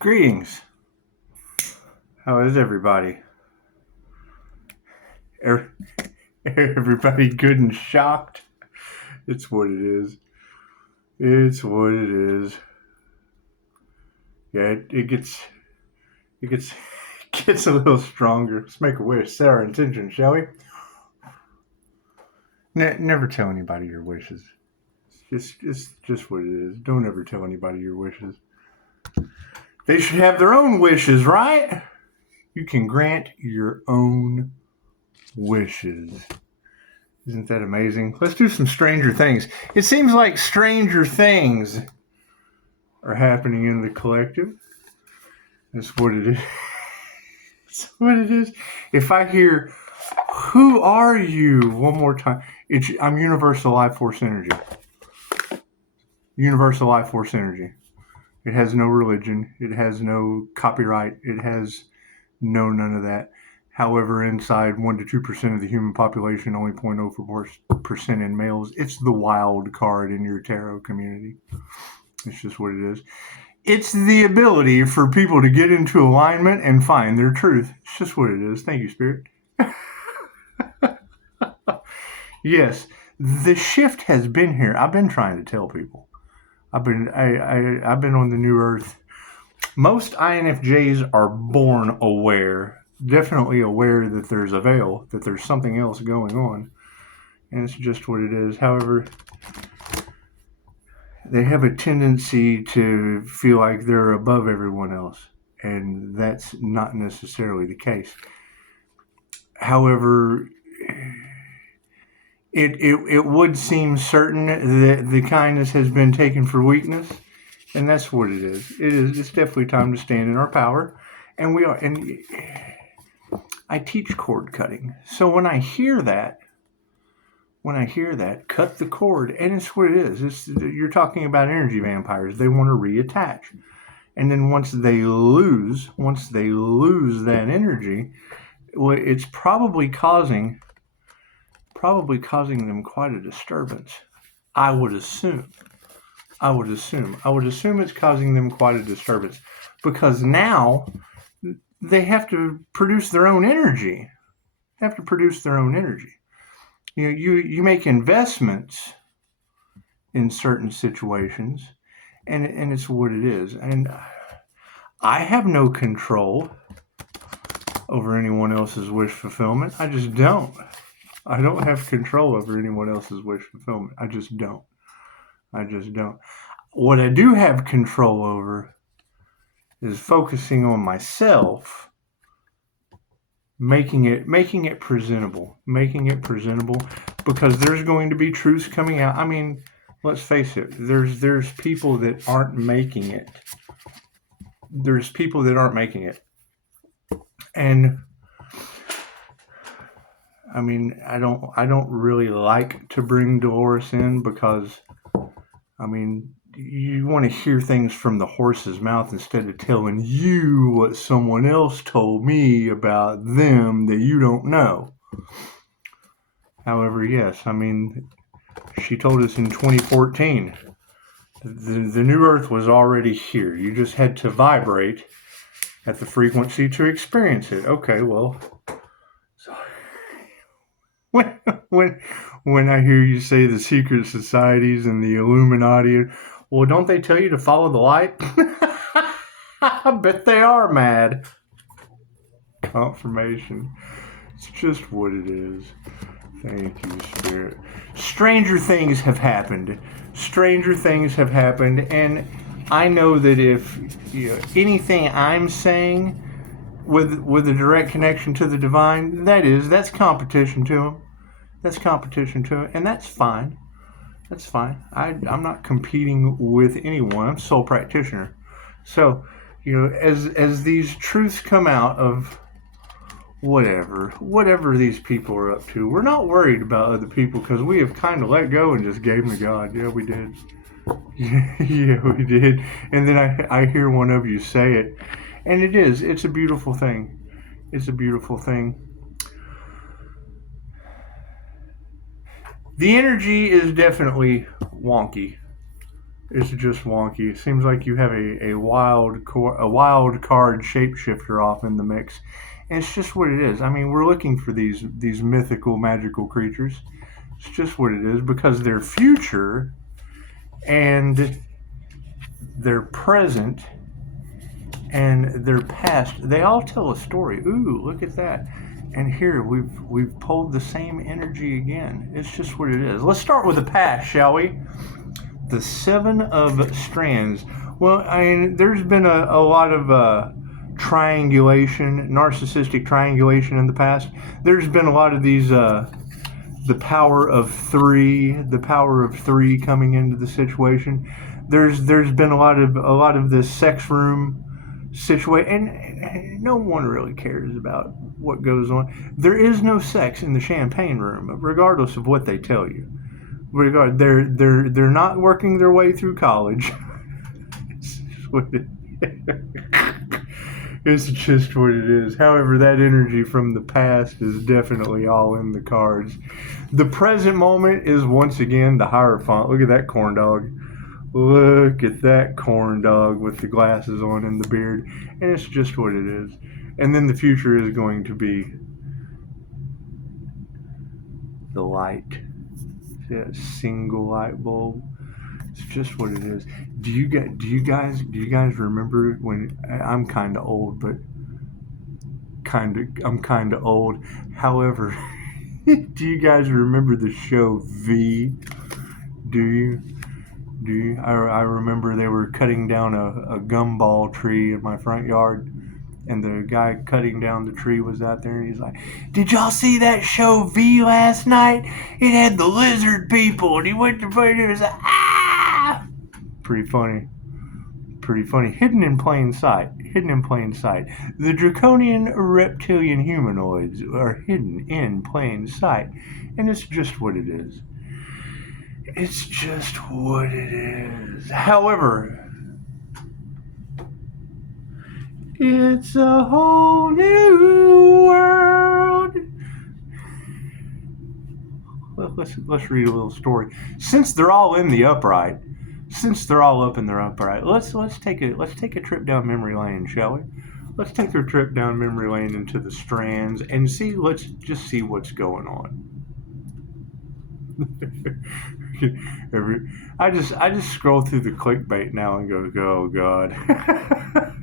Greetings. How is everybody? Everybody good and shocked? It's what it is. It's what it is. Yeah, it gets a little stronger. Let's make a wish. Set our intention, shall we? Never tell anybody your wishes. It's just what it is. Don't ever tell anybody your wishes. They should have their own wishes, right? You can grant your own wishes. Isn't that amazing? Let's do some Stranger Things. It seems like Stranger Things are happening in the collective. That's what it is. That's what it is. If I hear, "Who are you?" one more time, I'm Universal Life Force Energy. Universal Life Force Energy. It has no religion. It has no copyright. It has none of that. However, inside 1 to 2% of the human population, only 0.04% in males. It's the wild card in your tarot community. It's just what it is. It's the ability for people to get into alignment and find their truth. It's just what it is. Thank you, Spirit. Yes, the shift has been here. I've been trying to tell people. I've been on the new earth. Most INFJs are born aware, definitely aware that there's a veil, that there's something else going on, and it's just what it is. However, they have a tendency to feel like they're above everyone else, and that's not necessarily the case. However, it would seem certain that the kindness has been taken for weakness, and that's what it is. It's definitely time to stand in our power, and we are. And I teach cord cutting, so when I hear that, cut the cord, and it's what it is. You're talking about energy vampires. They want to reattach, and then once they lose that energy, well, it's probably causing them quite a disturbance. I would assume it's causing them quite a disturbance because now they have to produce their own energy. You make investments in certain situations, and it's what it is. And I have no control over anyone else's wish fulfillment. I just don't. I don't have control over anyone else's wish fulfillment. I just don't. What I do have control over is focusing on myself, making it presentable, because there's going to be truths coming out. I mean, let's face it. There's people that aren't making it. And I mean, I don't really like to bring Dolores in because, I mean, you want to hear things from the horse's mouth instead of telling you what someone else told me about them that you don't know. However, yes, I mean, she told us in 2014 the new earth was already here. You just had to vibrate at the frequency to experience it. Okay, well, so when I hear you say the secret societies and the Illuminati, well, don't they tell you to follow the light? I bet they are mad. Confirmation. It's just what it is. Thank you, Spirit. Stranger things have happened. And I know that if anything I'm saying with a direct connection to the divine, that's competition to him. And that's fine. I'm not competing with anyone. I'm a soul practitioner. So, as these truths come out of whatever these people are up to, we're not worried about other people because we have kind of let go and just gave them to God. Yeah, we did. Yeah, we did. And then I hear one of you say it, and it's a beautiful thing. The energy is definitely wonky. It's just wonky. It seems like you have a wild card shapeshifter off in the mix, and it's just what it is. I mean, we're looking for these mythical, magical creatures. It's just what it is because their future and their present and their past, they all tell a story. Ooh, look at that. And here we've pulled the same energy again. It's just what it is. Let's start with the past, shall we? The Seven of Strands. Well, I mean, there's been a lot of triangulation, narcissistic triangulation in the past. There's been a lot of these, the power of three coming into the situation. There's been a lot of this sex room situation, and no one really cares about what goes on. There is no sex in the champagne room, regardless of what they tell you. They're not working their way through college. It's just what it is. However, that energy from the past is definitely all in the cards. The present moment is once again the Hierophant. Look at that corn dog. Look at that corn dog with the glasses on and the beard. And it's just what it is. And then the future is going to be the light. That single light bulb. It's just what it is. Do you guys remember when I'm kind of old, but I'm kind of old. However, do you guys remember the show V? Do you? I remember they were cutting down a gumball tree in my front yard, and the guy cutting down the tree was out there, and he's like, "Did y'all see that show V last night? It had the lizard people," and he went to play it, and was like, "Ah!" Pretty funny. Hidden in plain sight. The draconian reptilian humanoids are hidden in plain sight, and it's just what it is. It's just what it is. However, it's a whole new world. Let's read a little story. Since they're all in the upright, let's take a trip down memory lane, shall we? Let's take a trip down memory lane into the strands and let's just see what's going on. I just scroll through the clickbait now and go, oh God.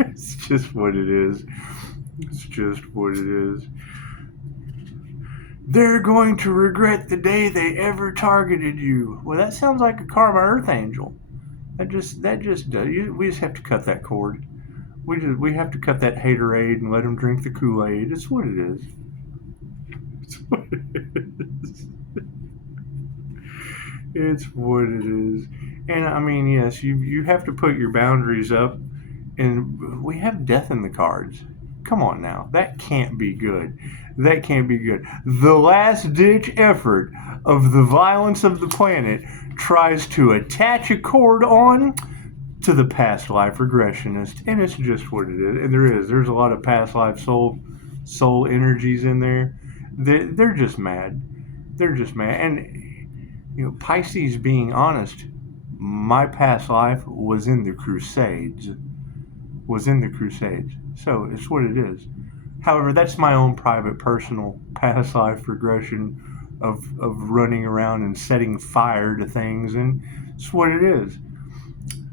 It's just what it is. They're going to regret the day they ever targeted you. Well, that sounds like a Karma Earth Angel. That just does. We just have to cut that cord. We have to cut that haterade and let them drink the Kool-Aid. It's what it is. It's what it is. And I mean, yes, you have to put your boundaries up. And we have death in the cards. Come on now. That can't be good. The last ditch effort of the violence of the planet tries to attach a cord on to the past life regressionist. And it's just what it is. And there's a lot of past life soul energies in there. They're just mad. And Pisces, being honest, my past life was in the Crusades. So it's what it is. However, that's my own private, personal past life regression of running around and setting fire to things, and it's what it is.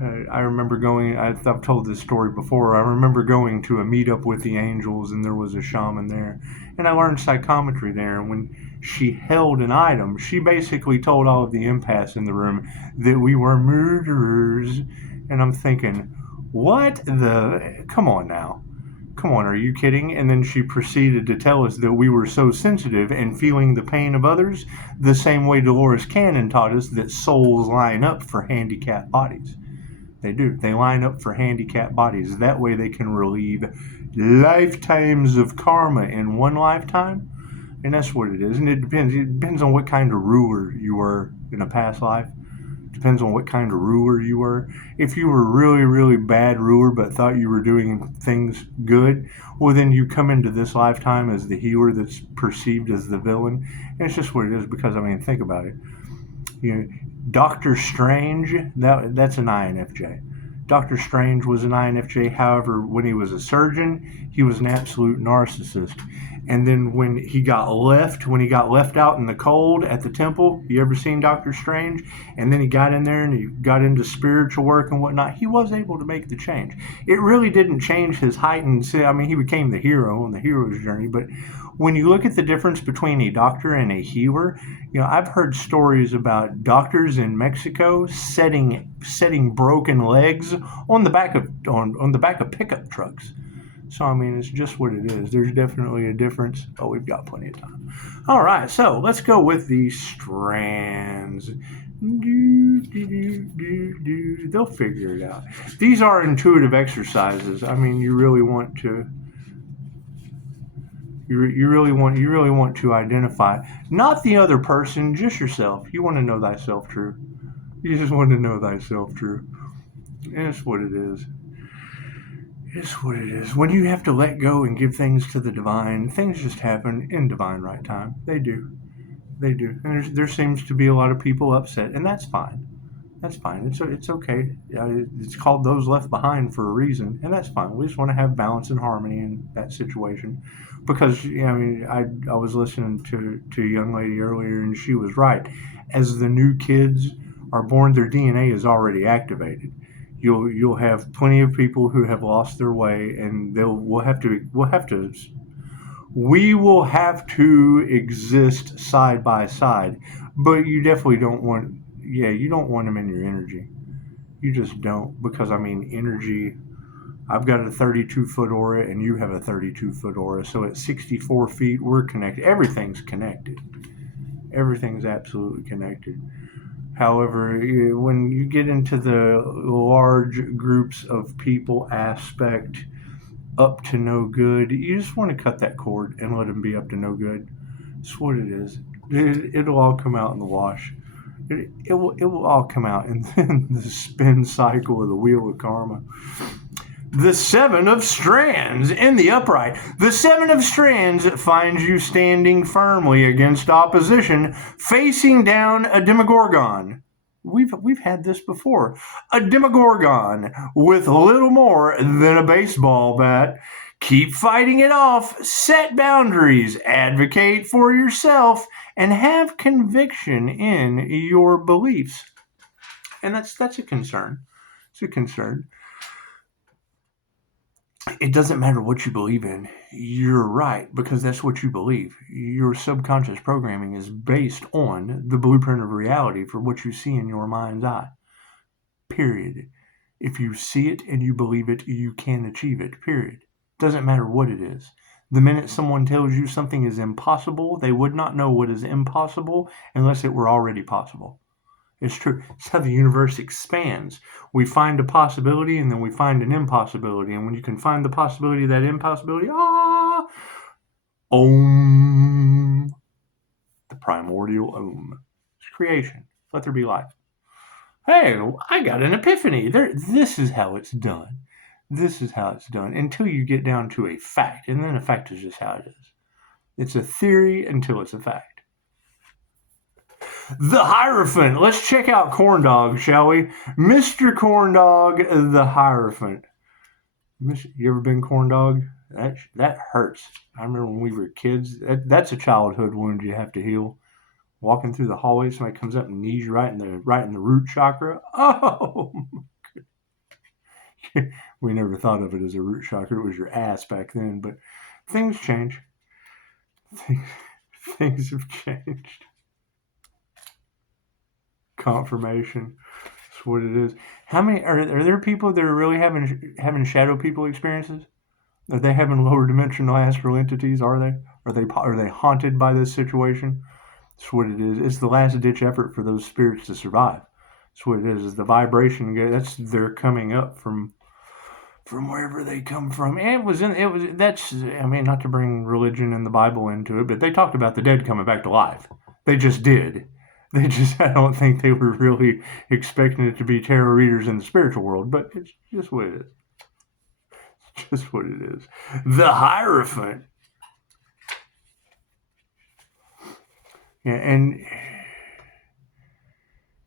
I remember I've told this story before. I remember going to a meetup with the angels, and there was a shaman there, and I learned psychometry there. And when she held an item, she basically told all of the empaths in the room that we were murderers. And I'm thinking, what the? Come on, are you kidding? And then she proceeded to tell us that we were so sensitive and feeling the pain of others, the same way Dolores Cannon taught us that souls line up for handicapped bodies. They do. They line up for handicapped bodies. That way they can relieve lifetimes of karma in one lifetime. And that's what it is. And it depends on what kind of ruler you were in a past life. Depends on what kind of ruler you were. If you were really, really bad ruler but thought you were doing things good, well, then you come into this lifetime as the healer that's perceived as the villain. And it's just what it is because, I mean, think about it. Doctor Strange, that's an INFJ. Doctor Strange was an INFJ. However, when he was a surgeon, he was an absolute narcissist. And then when he got left out in the cold at the temple, you ever seen Doctor Strange? And then he got in there and he got into spiritual work and whatnot. He was able to make the change. It really didn't change his heightened. I mean, he became the hero on the hero's journey. But when you look at the difference between a doctor and a healer, I've heard stories about doctors in Mexico setting broken legs on the back of pickup trucks. So, I mean, it's just what it is. There's definitely a difference. Oh, we've got plenty of time. All right, so let's go with the strands. They'll figure it out. These are intuitive exercises. I mean, you really want to identify not the other person, just yourself. You want to know thyself true. You just want to know thyself true. It's what it is. It's what it is. When you have to let go and give things to the divine, things just happen in divine right time. They do. And there seems to be a lot of people upset, and that's fine. That's fine. It's okay. It's called Those Left Behind for a reason, and that's fine. We just want to have balance and harmony in that situation. Because, I was listening to a young lady earlier, and she was right. As the new kids are born, their DNA is already activated. You'll have plenty of people who have lost their way, and we will have to exist side by side. But you definitely don't want them in your energy. You just don't, because energy. I've got a 32-foot aura, and you have a 32-foot aura. So at 64 feet, we're connected. Everything's connected. Everything's absolutely connected. However, when you get into the large groups of people aspect, up to no good, you just want to cut that cord and let them be up to no good. That's what it is. It'll all come out in the wash. It will all come out in the spin cycle of the wheel of karma. The Seven of Strands in the upright. The Seven of Strands finds you standing firmly against opposition, facing down a Demogorgon. We've had this before. A Demogorgon with little more than a baseball bat. Keep fighting it off. Set boundaries. Advocate for yourself, and have conviction in your beliefs. And that's a concern. It's a concern. It doesn't matter what you believe in. You're right, because that's what you believe. Your subconscious programming is based on the blueprint of reality for what you see in your mind's eye. Period. If you see it and you believe it, you can achieve it. Period. Doesn't matter what it is. The minute someone tells you something is impossible, they would not know what is impossible unless it were already possible. It's true. It's how the universe expands. We find a possibility, and then we find an impossibility. And when you can find the possibility of that impossibility, Om. The primordial Om. It's creation. Let there be life. Hey, I got an epiphany. This is how it's done. This is how it's done. Until you get down to a fact. And then a fact is just how it is. It's a theory until it's a fact. The Hierophant. Let's check out Corndog, shall we? Mr. Corndog, the Hierophant. You ever been Corndog? That hurts. I remember when we were kids. That's a childhood wound you have to heal. Walking through the hallway, somebody comes up and knees you right in the root chakra. Oh, we never thought of it as a root chakra. It was your ass back then. But things change. Things have changed. Confirmation. That's what it is. How many are there people that are really having shadow people experiences? Are they having lower dimensional astral entities? Are they haunted by this situation? That's what it is. It's the last ditch effort for those spirits to survive. That's what it is. It's the vibration. They're coming up from wherever they come from. And not to bring religion and the Bible into it, but they talked about the dead coming back to life. They just did. I don't think they were really expecting it to be tarot readers in the spiritual world, but it's just what it is. It's just what it is. The Hierophant. Yeah, and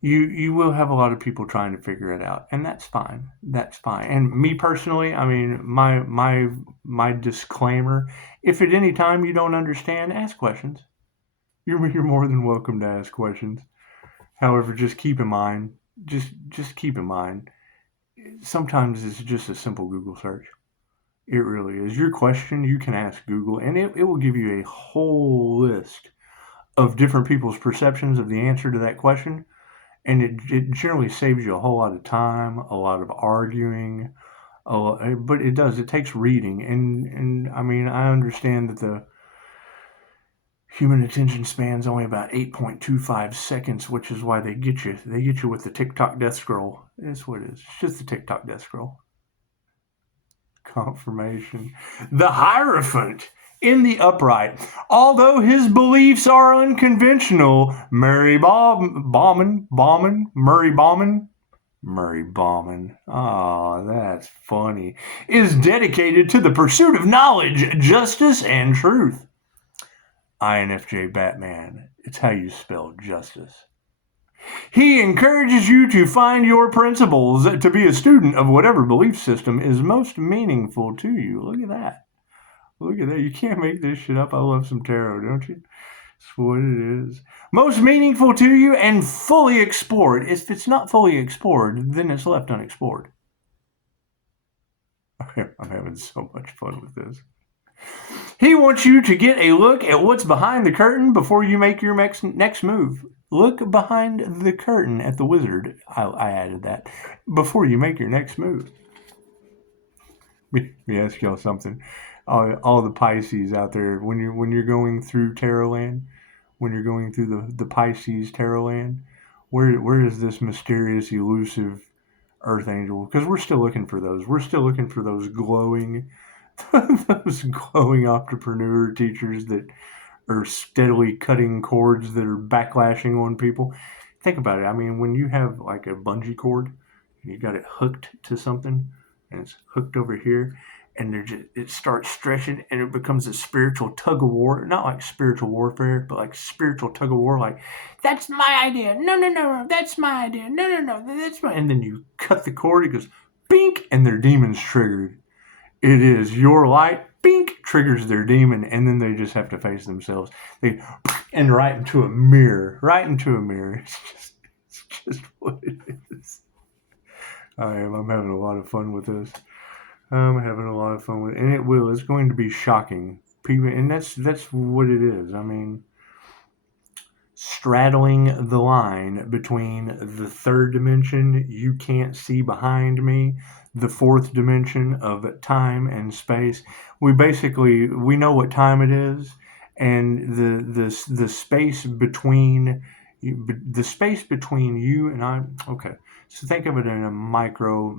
you will have a lot of people trying to figure it out, and that's fine. That's fine. And me personally, I mean, my disclaimer: if at any time you don't understand, ask questions. You're more than welcome to ask questions. However, just keep in mind, just keep in mind, sometimes it's just a simple Google search. It really is. Your question, you can ask Google, and it will give you a whole list of different people's perceptions of the answer to that question. And it generally saves you a whole lot of time, a lot of arguing, but it does. It takes reading, and I mean, I understand that the human attention span's only about 8.25 seconds, which is why they get you. They get you with the TikTok death scroll. It's what it is. It's just the TikTok death scroll. Confirmation. The Hierophant in the upright. Although his beliefs are unconventional, Murray Bauman, oh, that's funny, is dedicated to the pursuit of knowledge, justice, and truth. INFJ Batman. It's how you spell justice. He encourages you to find your principles, to be a student of whatever belief system is most meaningful to you. Look at that. Look at that. You can't make this shit up. I love some tarot, don't you? That's what it is. Most meaningful to you and fully explored. If it's not fully explored, then it's left unexplored. I'm having so much fun with this. He wants you to get a look at what's behind the curtain before you make your next move. Look behind the curtain at the wizard. I added that. Before you make your next move. Let me ask y'all something. All the Pisces out there, when you're going through Tarot Land, when you're going through the Pisces Tarot Land, where is this mysterious, elusive Earth Angel? Because we're still looking for those. We're still looking for those glowing entrepreneur teachers that are steadily cutting cords that are backlashing on people. Think about it. I mean, when you have like a bungee cord and you got it hooked to something and it's hooked over here and it starts stretching and it becomes a spiritual tug of war, not like spiritual warfare, but like spiritual tug of war, like, that's my idea. No, that's my idea. No, that's my, and then you cut the cord, it goes bink, and their demon's triggered. It is your light, bink, triggers their demon, and then they just have to face themselves. And right into a mirror. It's just what it is. I'm having a lot of fun with this. And it will. It's going to be shocking. People, and that's what it is. I mean, straddling the line between the third dimension, you can't see behind me, the fourth dimension of time and space. We know what time it is, and the space between you and I. Okay, so think of it in a macro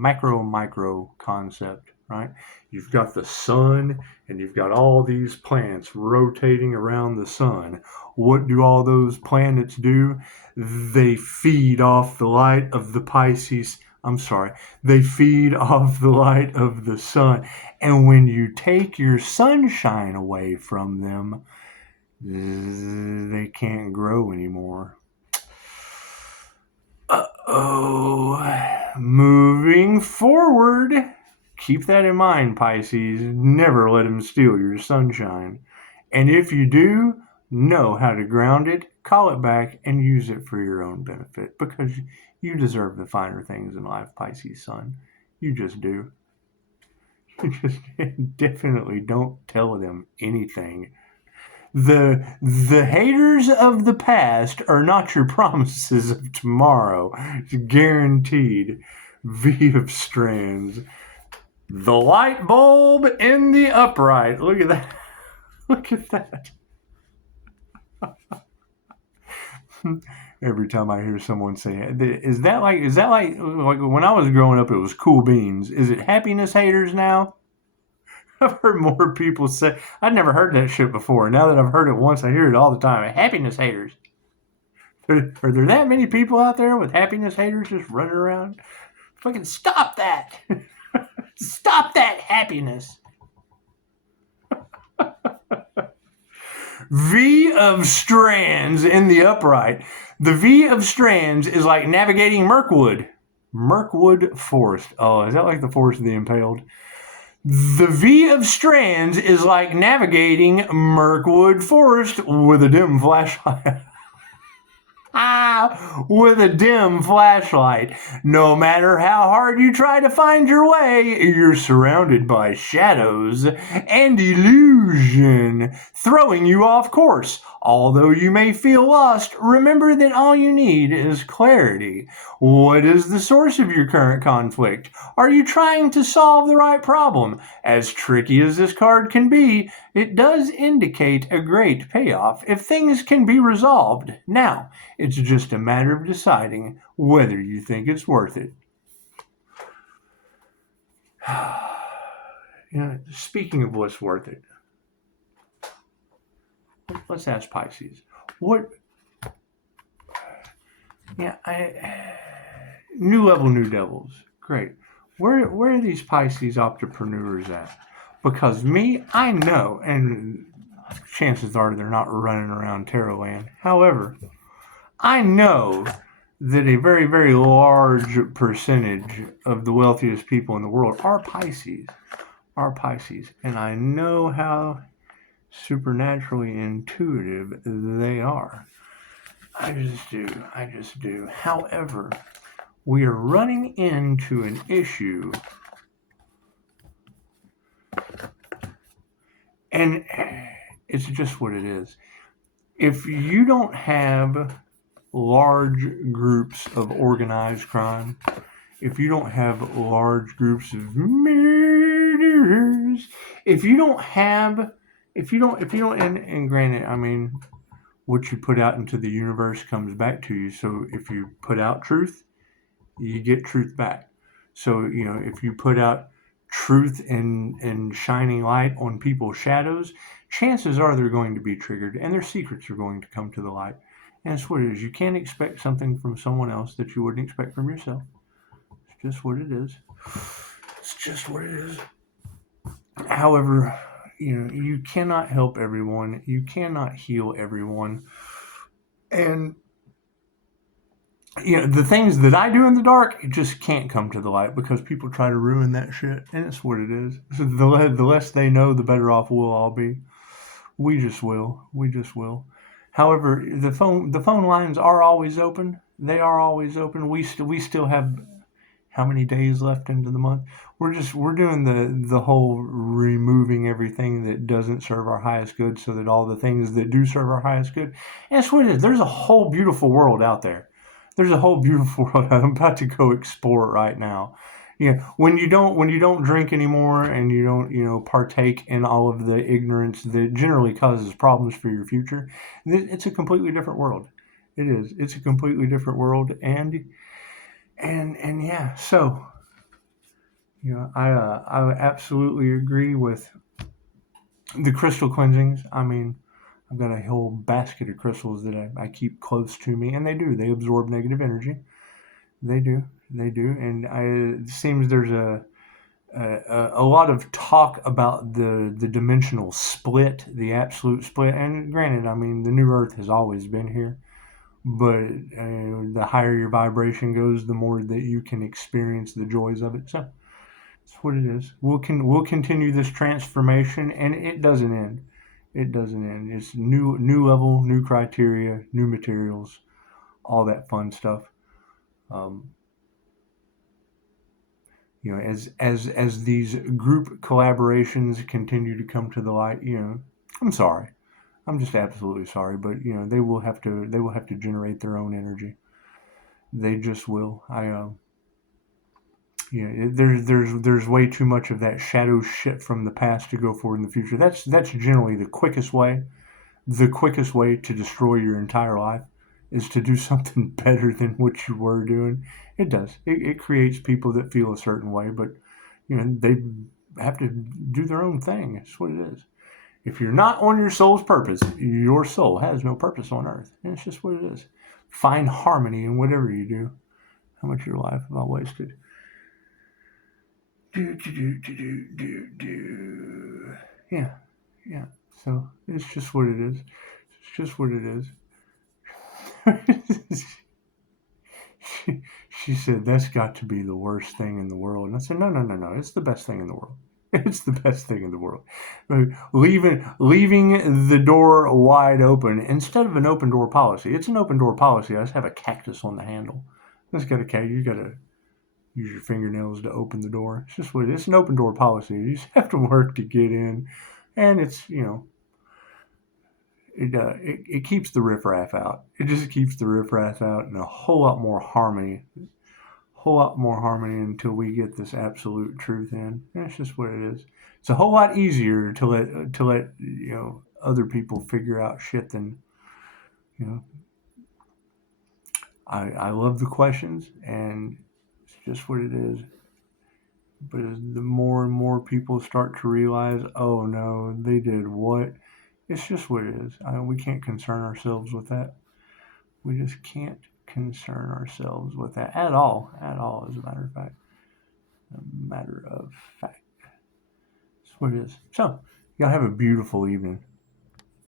concept, right? You've got the sun and you've got all these planets rotating around the sun. What do all those planets do? They feed off the light of the Pisces. They feed off the light of the sun. And when you take your sunshine away from them, they can't grow anymore. Moving forward, keep that in mind, Pisces. Never let them steal your sunshine. And if you do, know how to ground it, call it back, and use it for your own benefit, because you deserve the finer things in life, Pisces sun. You just do. You just definitely don't tell them anything. The haters of the past are not your promises of tomorrow. It's guaranteed. V of Strands. The light bulb in the upright. Look at that. Look at that. Every time I hear someone say, is that like when I was growing up, it was cool beans. Is it happiness haters now? I've heard more people say, I'd never heard that shit before. Now that I've heard it once, I hear it all the time. Happiness haters. Are there that many people out there with happiness haters just running around? Fucking stop that. Stop that happiness. V of strands in the upright. The V of strands is like navigating Mirkwood Forest. Oh, is that like the Forest of the Impaled? The V of strands is like navigating Mirkwood Forest with a dim flashlight. With a dim flashlight. No matter how hard you try to find your way, you're surrounded by shadows and illusion, throwing you off course. Although you may feel lost, remember that all you need is clarity. What is the source of your current conflict? Are you trying to solve the right problem? As tricky as this card can be, it does indicate a great payoff if things can be resolved. Now, it's just a matter of deciding whether you think it's worth it. Speaking of what's worth it, let's ask Pisces. What? New level, new devils. Great. Where are these Pisces entrepreneurs at? Because I know, and chances are they're not running around Tarot Land. However, I know that a very, very large percentage of the wealthiest people in the world are Pisces. And I know how supernaturally intuitive they are. I just do. However, we are running into an issue, and it's just what it is. If you don't have large groups of organized crime, if you don't have large groups of murderers, and granted, I mean, what you put out into the universe comes back to you. So if you put out truth, you get truth back. So, if you put out truth and shining light on people's shadows, chances are they're going to be triggered and their secrets are going to come to the light. And it's what it is. You can't expect something from someone else that you wouldn't expect from yourself. It's just what it is. However, you cannot help everyone. You cannot heal everyone. And, the things that I do in the dark just can't come to the light because people try to ruin that shit. And it's what it is. So the less they know, the better off we'll all be. We just will. However, the phone lines are always open. They are always open. We still have how many days left into the month? We're doing the whole removing everything that doesn't serve our highest good so that all the things that do serve our highest good. And that's what it is. There's a whole beautiful world out there. I'm about to go explore it right now. When you don't drink anymore and you don't partake in all of the ignorance that generally causes problems for your future, it's a completely different world. It is. It's a completely different world, and yeah. So, I absolutely agree with the crystal cleansings. I mean, I've got a whole basket of crystals that I keep close to me, and they absorb negative energy. They do, and it seems there's a lot of talk about the dimensional split, the absolute split. And granted, I mean, the new Earth has always been here, but the higher your vibration goes, the more that you can experience the joys of it. So that's what it is. We'll continue this transformation, and it doesn't end. It's new level, new criteria, new materials, all that fun stuff. As these group collaborations continue to come to the light, I'm sorry. I'm just absolutely sorry, but they will have to generate their own energy. They just will. There's way too much of that shadow shit from the past to go forward in the future. That's generally the quickest way. The quickest way to destroy your entire life is to do something better than what you were doing. It does. It creates people that feel a certain way, but they have to do their own thing. It's what it is. If you're not on your soul's purpose, your soul has no purpose on earth. And it's just what it is. Find harmony in whatever you do. How much of your life have I wasted? Yeah. So it's just what it is. It's just what it is. she said, that's got to be the worst thing in the world. And I said, no. It's the best thing in the world. It's the best thing in the world. Leaving the door wide open instead of an open door policy. It's an open door policy. I just have a cactus on the handle. You got to use your fingernails to open the door. It's just what it is. It's an open door policy. You just have to work to get in. And it's, it keeps the riffraff out. It just keeps the riffraff out, and a whole lot more harmony until we get this absolute truth in. That's just what it is. It's a whole lot easier to let other people figure out shit than I love the questions, and it's just what it is. But as the more and more people start to realize, oh no, they did what? It's just what it is. We can't concern ourselves with that. We just can't concern ourselves with that at all, as a matter of fact. That's what it is. So, y'all have a beautiful evening.